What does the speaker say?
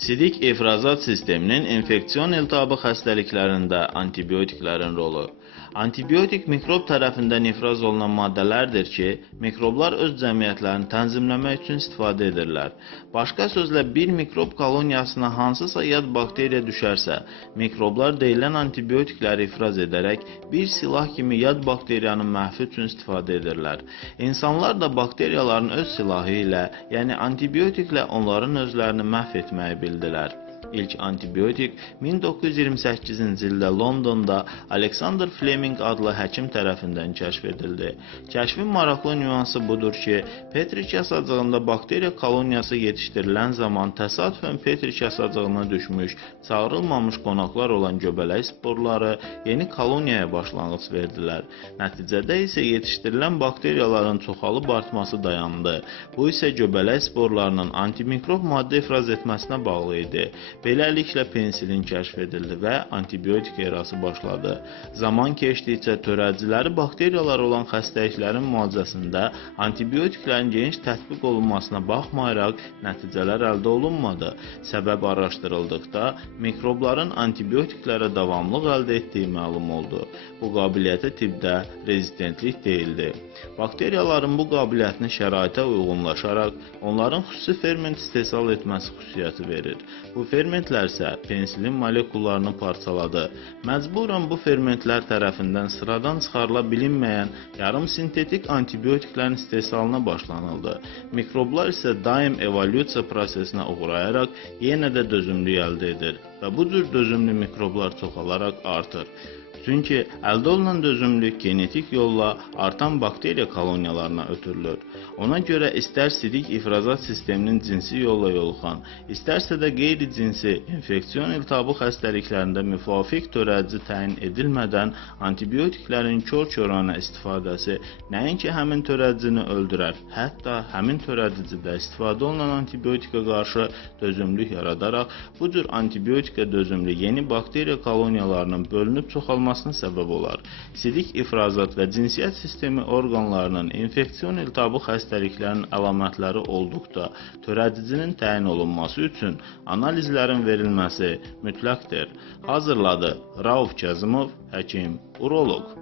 Sidik ifrazat sisteminin infeksiyon iltihabı xəstəliklərində antibiotiklərin rolu. Antibiotik mikrob tərəfindən ifraz olunan maddələrdir ki, mikroblar öz cəmiyyətlərini tənzimləmək üçün istifadə edirlər. Başqa sözlə, bir mikrob koloniyasına hansısa yad bakteriya düşərsə, mikroblar deyilən antibiotikləri ifraz edərək bir silah kimi yad bakteriyanın məhvi üçün istifadə edirlər. İnsanlar da bakteriyaların öz silahı ilə, yəni antibiotiklə onların özlərini məhv etməyi bildilər. İlk antibiotik 1928-ci ildə Londonda Alexander Fleming adlı həkim tərəfindən kəşf edildi. Kəşfin maraqlı nüansı budur ki, Petri kasacığında bakteriya koloniyası yetişdirilən zaman təsadüfən Petri kasacığına düşmüş, çağırılmamış qonaqlar olan göbələk sporları yeni koloniyaya başlanğıc verdilər. Nəticədə isə yetişdirilən bakteriyaların çoxalıb artması dayandı. Bu isə göbələk sporlarının antimikrob maddə ifraz etməsinə bağlı idi. Beləliklə pensilin kəşf edildi və antibiotik erası başladı. Zaman keçdikcə törədiciləri bakteriyalar olan xəstəliklərin müalicəsində antibiotiklərin geniş tətbiq olunmasına baxmayaraq nəticələr əldə olunmadı. Səbəb araşdırıldıqda mikrobların antibiotiklərə davamlıq əldə etdiyi məlum oldu. Bu qabiliyyətə tibbdə rezistentlik deyildi. Bakteriyaların bu qabiliyyətini şəraitə uyğunlaşaraq onların xüsusi ferment istehsal etməsi xüsusiyyəti verir. Bu fermentlər isə pensilin molekullarını parçaladı. Məcburən bu fermentlər tərəfindən sıradan çıxarıla bilinməyən yarım sintetik antibiotiklərin istehsalına başlanıldı. Mikroblar isə daim evolyusiya prosesinə uğrayaraq yenə də dözümlük əldə edir və bu cür dözümlü mikroblar çoxalaraq artır. Çünki əldə olunan dözümlük genetik yolla artan bakteriya koloniyalarına ötürülür. Ona görə istər sidik ifrazat sisteminin cinsi yolla yoluxan, istərsə də qeyri-cinsi infeksiyon iltihabı xəstəliklərində müvafiq törədici təyin edilmədən antibiotiklərin kör-körənə istifadəsi nəinki həmin törədicini öldürər, hətta həmin törədicidə istifadə olunan antibiotika qarşı dözümlük yaradaraq bu cür antibiotika dözümlü yeni bakteriya koloniyalarının bölünüb çoxalmasına səbəb olar. Sidik ifrazat və cinsiyyət sistemi orqanlarının infeksiyon iltihabı xəstəliklərin əlamətləri olduqda törədicinin təyin olunması üçün analizlərin verilməsi mütləqdir. Hazırladı Rauf Kazımov, həkim, uroloq.